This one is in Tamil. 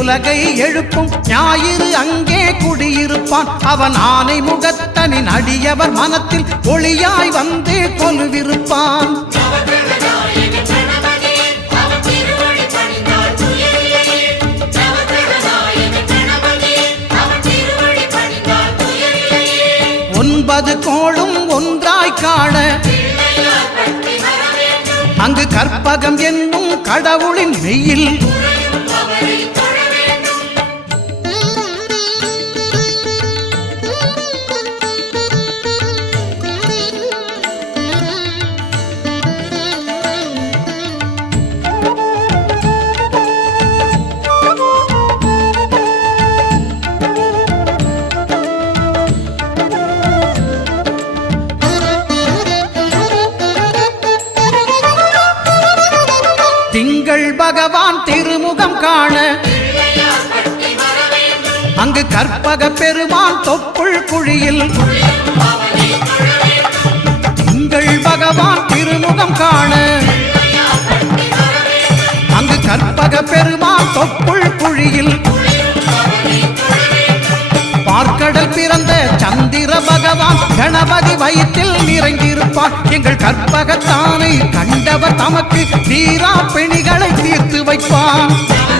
உலகை எழுப்பும் ஞாயிறு அங்கே குடியிருப்பான். அவன் ஆனை முகத்தனின் அடியவர் மனத்தில் ஒளியாய் வந்து கொலுவிருப்பான். ஒன்பது கோளும் ஒன்றாய் காண அங்கு கற்பகம் என்னும் கடவுளின் மெய்யில் திங்கள் பகவான் திருமுகம் காண அங்கு கற்பக பெருமான் தொப்புள் குழியில் திங்கள் பகவான் திருமுகம் காண அங்கு கற்பக பெருமான் தொப்புள் குழியில் பார்க்கடல் பிறந்த சந்திர பகவான் கணபதி வயிற்றில் நிறைந்திருப்பான். எங்கள் கற்பகத்தானை கண்டவர் தமக்கு தீரா பிணிகளை தீர்த்து வைப்பான்.